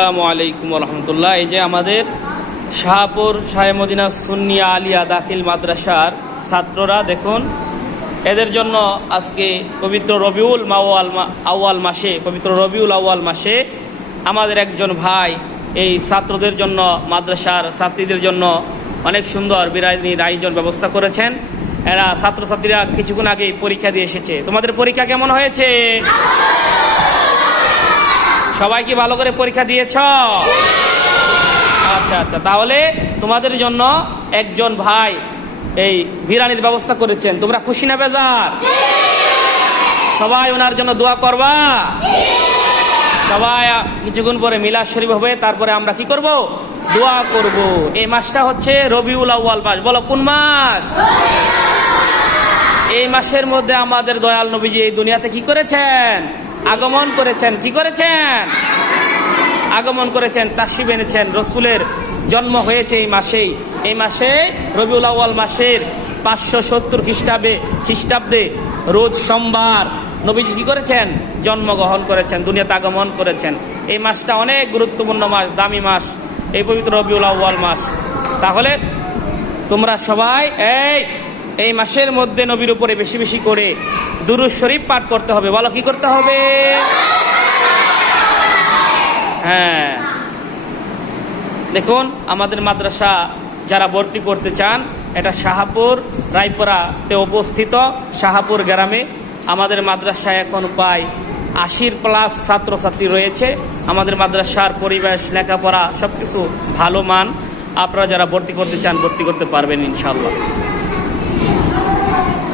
আসসালামু আলাইকুম রহমতুল্লাহ। এই যে আমাদের শাহপুর শাহে মদিনা সুন্নিয়া আলিয়া দাখিল মাদ্রাসার ছাত্ররা দেখুন, এদের জন্য আজকে পবিত্র রবিউল আউয়াল মাসে আমাদের একজন ভাই এই ছাত্রদের জন্য, মাদ্রাসার ছাত্রীদের জন্য অনেক সুন্দর বিরিয়ানির আয়োজন ব্যবস্থা করেছেন। এরা ছাত্রছাত্রীরা কিছুক্ষণ আগে পরীক্ষা দিয়ে এসেছে। তোমাদের পরীক্ষা কেমন হয়েছে? সবাই কি ভালো করে পরীক্ষা দিয়েছ? আচ্ছা আচ্ছা, তাহলে তোমাদের জন্য একজন ভাই এই বিরিয়ানির ব্যবস্থা করেছেন। তোমরা খুশি না বেজার? সবাই ওনার জন্য দোয়া করবা। সবাই কিছুক্ষণ পরে মিলাদ শরীফ হবে, তারপরে আমরা কি করব? দোয়া করব। এই মাসটা হচ্ছে রবিউল আউয়াল মাস। বলো কোন মাস? এই মাসের মধ্যে আমাদের দয়াল নবীজি এই দুনিয়াতে কি করেছেন? আগমন করেছেন। কি করেছেন? আগমন করেছেন, তাশরিফ এনেছেন। রসুলের জন্ম হয়েছে এই মাসে রবিউল আউয়াল মাসের 570 খ্রিস্টাব্দে রোজ সোমবার নবীজি কি করেছেন? জন্মগ্রহণ করেছেন, দুনিয়াতে আগমন করেছেন। এই মাসটা অনেক গুরুত্বপূর্ণ মাস, দামি মাস, এই পবিত্র রবিউল আউয়াল মাস। তাহলে তোমরা সবাই এই মাসের মধ্যে নবীর উপরে বেশি বেশি করে দুরূদ শরীফ পাঠ করতে হবে। বলো কি করতে হবে? হ্যাঁ, দেখুন আমাদের মাদ্রাসা যারা ভর্তি করতে চান, এটা শাহপুর রায়পুরাতে অবস্থিত। শাহপুর গ্রামে আমাদের মাদ্রাসায় এখন প্রায় 80+ ছাত্রছাত্রী রয়েছে। আমাদের মাদ্রাসার পরিবেশ, লেখাপড়া সবকিছু ভালো মান। আপনারা যারা ভর্তি করতে চান ভর্তি করতে পারবেন ইনশাআল্লাহ।